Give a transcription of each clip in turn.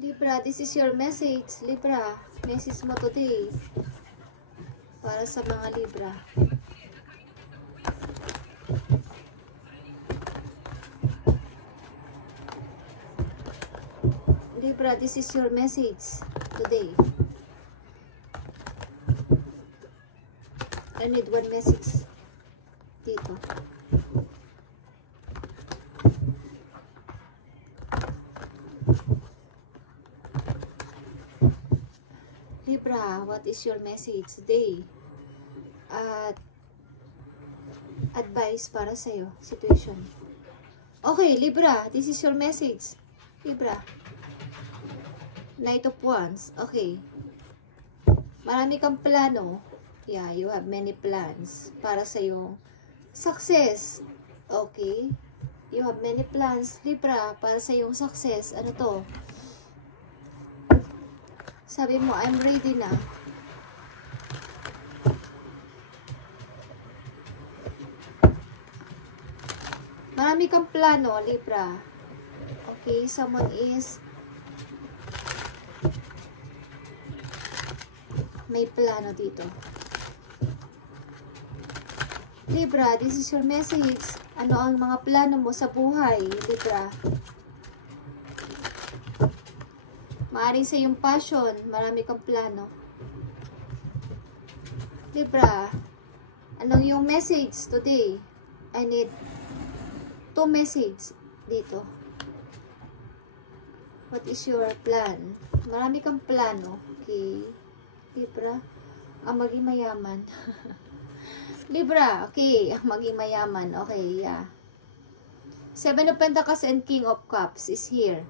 Libra, this is your message. Libra, message mo today. Para sa mga Libra. Libra, this is your message today. I need one message dito. Libra, what is your message today? At advice para sa'yo, situation. Okay, Libra, this is your message. Libra. Knight of Wands. Okay. Marami kang plano. Yeah, you have many plans para sa iyong success. Okay. You have many plans, Libra, para sa iyong success. Ano to? Sabi mo, I'm ready na. Marami kang plano, Libra. Okay, someone is may plano dito. Libra, this is your message. Ano ang mga plano mo sa buhay, Libra? Maaring sa iyong passion, marami kang plano. Libra, anong yung message today? I need 2 message dito. What is your plan? Marami kang plano. Okay. Libra, ang maging mayaman. Libra, okay, ang maging mayaman. Okay, yeah. 7 of Pentacles and King of Cups is here.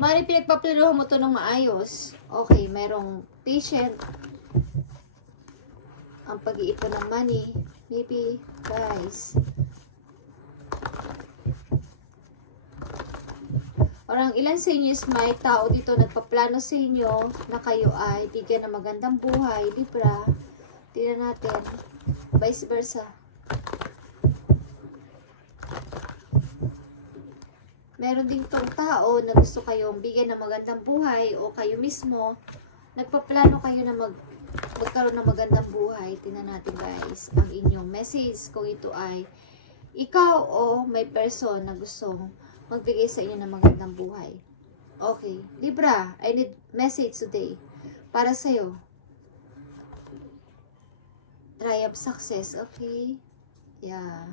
Mari pinagpaplanuhan mo to ng maayos. Okay, merong patient. Ang pag-iipon ng money. Maybe, guys. Orang ilan sa inyo is may tao dito nagpaplano sa inyo na kayo ay bigyan ng magandang buhay, Libra. Tingnan natin. Vice versa. Meron din tong tao na gusto kayong bigyan ng magandang buhay o kayo mismo nagpaplano kayo na magkaroon ng magandang buhay. Tingnan natin, guys, ang inyong message kung ito ay ikaw o may person na gustong magbigay sa inyo ng magandang buhay. Okay. Libra, I need message today para sa'yo. Triumph success. Okay. Yeah.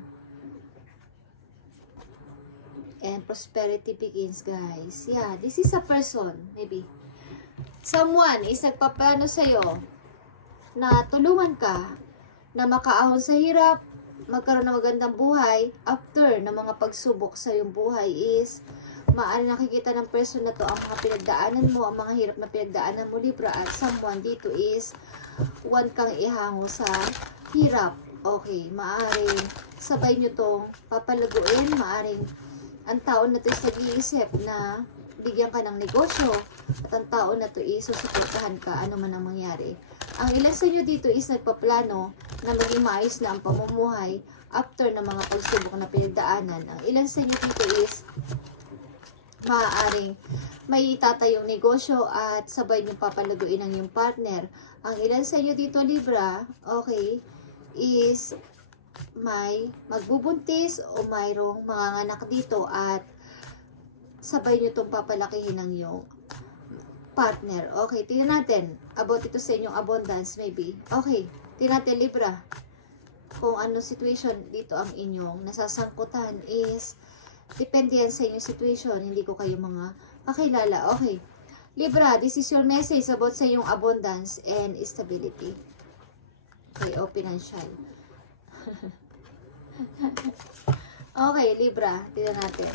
And prosperity begins, guys. Yeah, this is a person, maybe. Someone is nagpaplano sa'yo na tulungan ka na makaahon sa hirap, magkaroon ng magandang buhay after ng mga pagsubok sa iyong buhay is maaari nakikita ng person na to ang mga pinagdaanan mo, ang mga hirap na pinagdaanan mo, Libra, at someone dito is one kang ihango sa hirap. Okay, maaring sabay nyo tong papalaguin, maaring ang tao na to is nag-iisip na bigyan ka ng negosyo at ang tao na to is susuportahan ka ano man ang mangyari. Ang ilan sa inyo dito is nagpaplano na maging maayos na ang pamumuhay after ng mga pagsubok na pinagdaanan. Ang ilan sa inyo dito is maaaring may itatayong negosyo at sabay nyo papalaguin ang iyong partner. Ang ilan sa inyo dito, Libra, okay, is may magbubuntis o mayroong mga anak dito at sabay nyo itong papalakihin ng iyong partner. Okay, tingnan natin. About ito sa inyong abundance, maybe. Okay, tingnan natin, Libra. Kung ano situation dito ang inyong nasasangkutan is depende yan sa inyong situation. Hindi ko kayo mga kakilala. Okay. Libra, this is your message about sa inyong abundance and stability. Okay, o financial. Okay, Libra. Tingnan natin.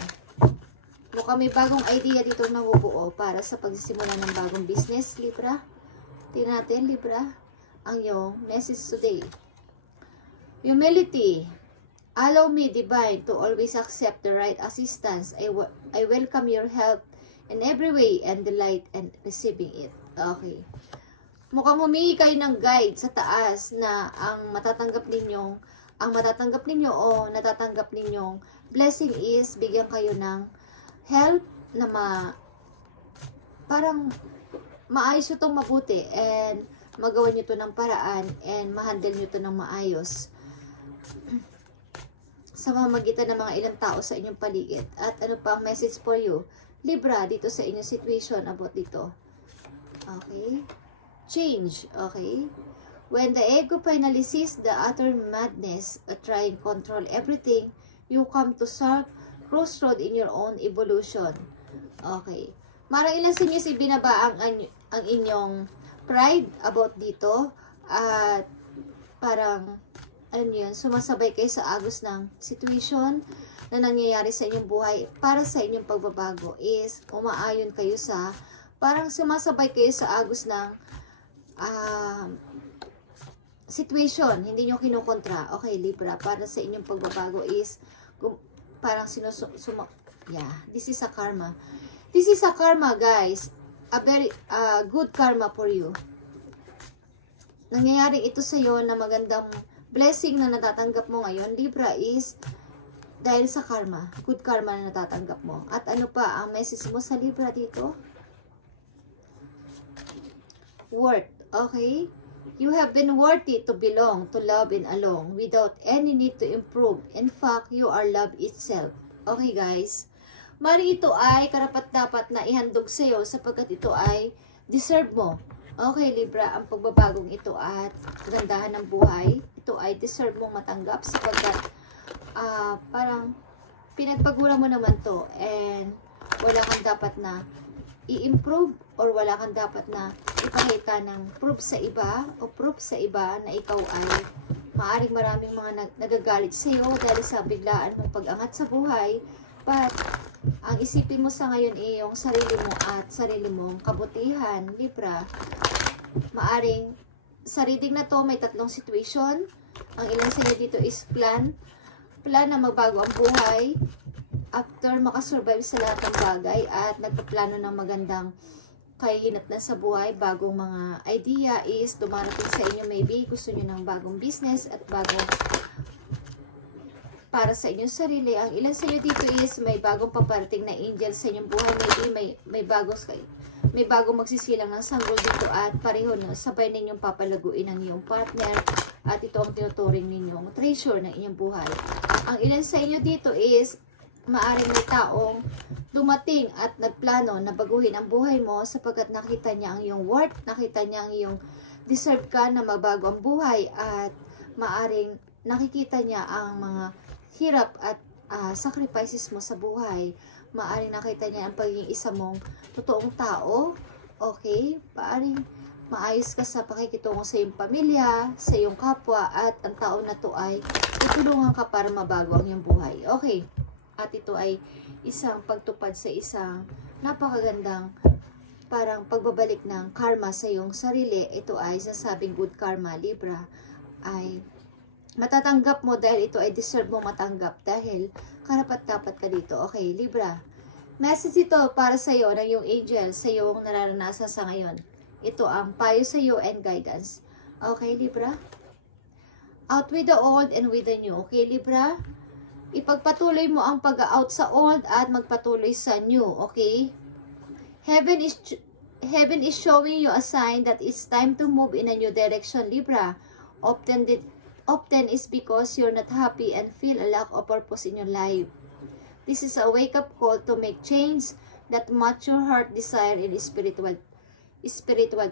Mukhang may bagong idea dito na bubuo para sa pagsisimula ng bagong business, Libra. Tingnan natin, Libra, ang iyong message today. Humility. Allow me, Divine, to always accept the right assistance. I welcome your help in every way and delight in receiving it. Okay. Mukhang humingi kayo ng guide sa taas na ang matatanggap ninyong ang matatanggap ninyo o natatanggap ninyong blessing is bigyan kayo ng help na parang maayos itong mabuti and magawa nyo to ng paraan and ma-handle nyo to ng maayos sa mamagitan ng mga ilang tao sa inyong paligid. At ano pa ang message for you, Libra, dito sa inyong situation about dito? Okay? Change. Okay? When the ego finally sees the utter madness of trying to control everything, you come to sharp crossroad in your own evolution. Okay. Marang ilan sa inyo ibinaba ang inyong pride about dito at parang, alam niyo yun, sumasabay kayo sa agos ng situation na nangyayari sa inyong buhay para sa inyong pagbabago is umaayon kayo sa, parang sumasabay kayo sa agos ng situation, hindi nyo kinukontra. Okay, Libra, para sa inyong pagbabago is parang yeah, this is a karma. This is a karma, guys. A very good karma for you. Nangyayari ito sa iyo na magandang blessing na natatanggap mo ngayon, Libra, is dahil sa karma. Good karma na natatanggap mo. At ano pa ang message mo sa Libra dito? Worth. Okay? You have been worthy to belong, to love and along without any need to improve. In fact, you are love itself. Okay, guys? Mari ito ay karapat-dapat na ihandog sa iyo sapagkat ito ay deserve mo. Okay, Libra, ang pagbabagong ito at kagandahan ng buhay, ito ay deserve mong matanggap sapagkat parang pinagpagura mo naman to and wala kang dapat na i-improve or wala kang dapat na ipakita ng proof sa iba o proof sa iba na ikaw ay maaring maraming mga nagagalit sa iyo dahil sa biglaan mong pag-angat sa buhay. But ang isipin mo sa ngayon ay yung sarili mo at sarili mong kabutihan, Libra. Maaring sa reading na to may tatlong situation. Ang ilan sa inyo dito is plan na magbago ang buhay after makasurvive sa lahat ng bagay at nagpaplano ng magandang kahihinat na sa buhay, bagong mga idea is dumarating sa inyo. Maybe gusto nyo ng bagong business at bagong para sa inyong sarili. Ang ilan sa inyo dito is may bagong paparating na angel sa inyong buhay. Maybe may bagong magsisilang ng sanggol dito at pareho no, sabay ninyong papalaguin ang iyong partner at ito ang tinuturing ninyong treasure ng inyong buhay. Ang ilan sa inyo dito is maaring may taong dumating at nagplano na baguhin ang buhay mo sapagkat nakita niya ang iyong worth, nakita niya ang iyong deserve ka na mabago ang buhay at maaring nakikita niya ang mga hirap at sacrifices mo sa buhay. Maaring nakita niya ang pagiging isa mong totoong tao. Okay? Maaring maayos ka sa pakikitungo sa iyong pamilya, sa iyong kapwa at ang tao na to ay tutulungan ka para mabago ang iyong buhay. Okay? At ito ay isang pagtupad sa isang napakagandang parang pagbabalik ng karma sa iyong sarili. Ito ay sasabing good karma, Libra, ay matatanggap mo dahil ito ay deserve mo matanggap dahil karapat-dapat ka dito. Okay, Libra, message ito para sa iyo ng iyong angel sa iyong nararanasan sa ngayon. Ito ang payo sa iyo and guidance. Okay, Libra? Out with the old and with the new. Okay, Libra? Ipagpatuloy mo ang pag-out sa old at magpatuloy sa new. Okay? Heaven is showing you a sign that it's time to move in a new direction, Libra. Often is because you're not happy and feel a lack of purpose in your life. This is a wake-up call to make change that match your heart desire in spiritual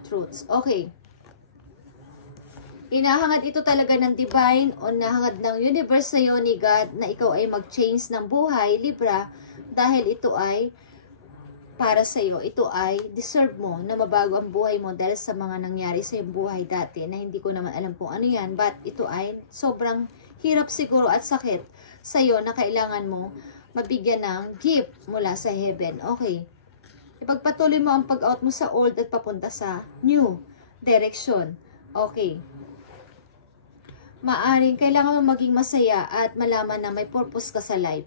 truths. Okay. Hinahangad ito talaga ng divine o nahangad ng universe sa iyo ni God na ikaw ay mag-change ng buhay, Libra, dahil ito ay para sa iyo. Ito ay deserve mo na mabago ang buhay mo dahil sa mga nangyari sa iyong buhay dati na hindi ko naman alam kung ano yan, but ito ay sobrang hirap siguro at sakit sa iyo na kailangan mo mabigyan ng gift mula sa heaven. Okay. Ipagpatuloy mo ang pag-out mo sa old at papunta sa new direction. Okay. Maaring kailangan mo maging masaya at malaman na may purpose ka sa life.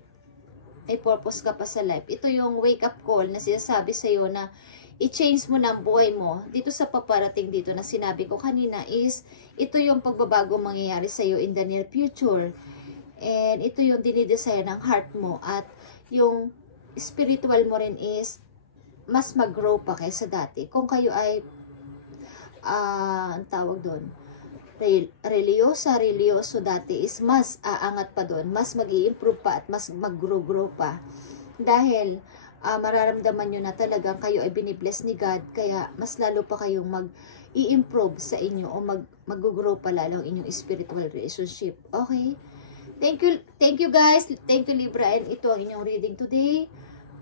May purpose ka pa sa life. Ito yung wake up call na sinasabi sa iyo na i-change mo na ang buhay mo dito sa paparating dito na sinabi ko kanina is ito yung pagbabago mangyayari sa iyo in the near future. And ito yung dinidesire ng heart mo at yung spiritual mo rin is mas mag-grow pa kaysa dati. Kung kayo ay ang tawag doon, religyoso dati is mas aangat pa doon, mas mag-i-improve pa at mas mag-grow pa. Dahil mararamdaman nyo na talagang kayo ay binibless ni God, kaya mas lalo pa kayong mag-i-improve sa inyo o mag-grow pa lalo ang inyong spiritual relationship. Okay? Thank you guys. Thank you Libra, and ito ang inyong reading today.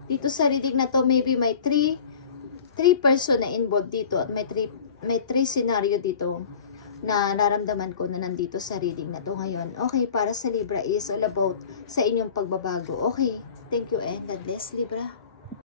Dito sa reading na to, maybe may 3 person na involved dito at may 3 scenario dito na naramdaman ko na nandito sa reading na to ngayon. Okay, para sa Libra is all about sa inyong pagbabago. Okay, thank you and God bless Libra.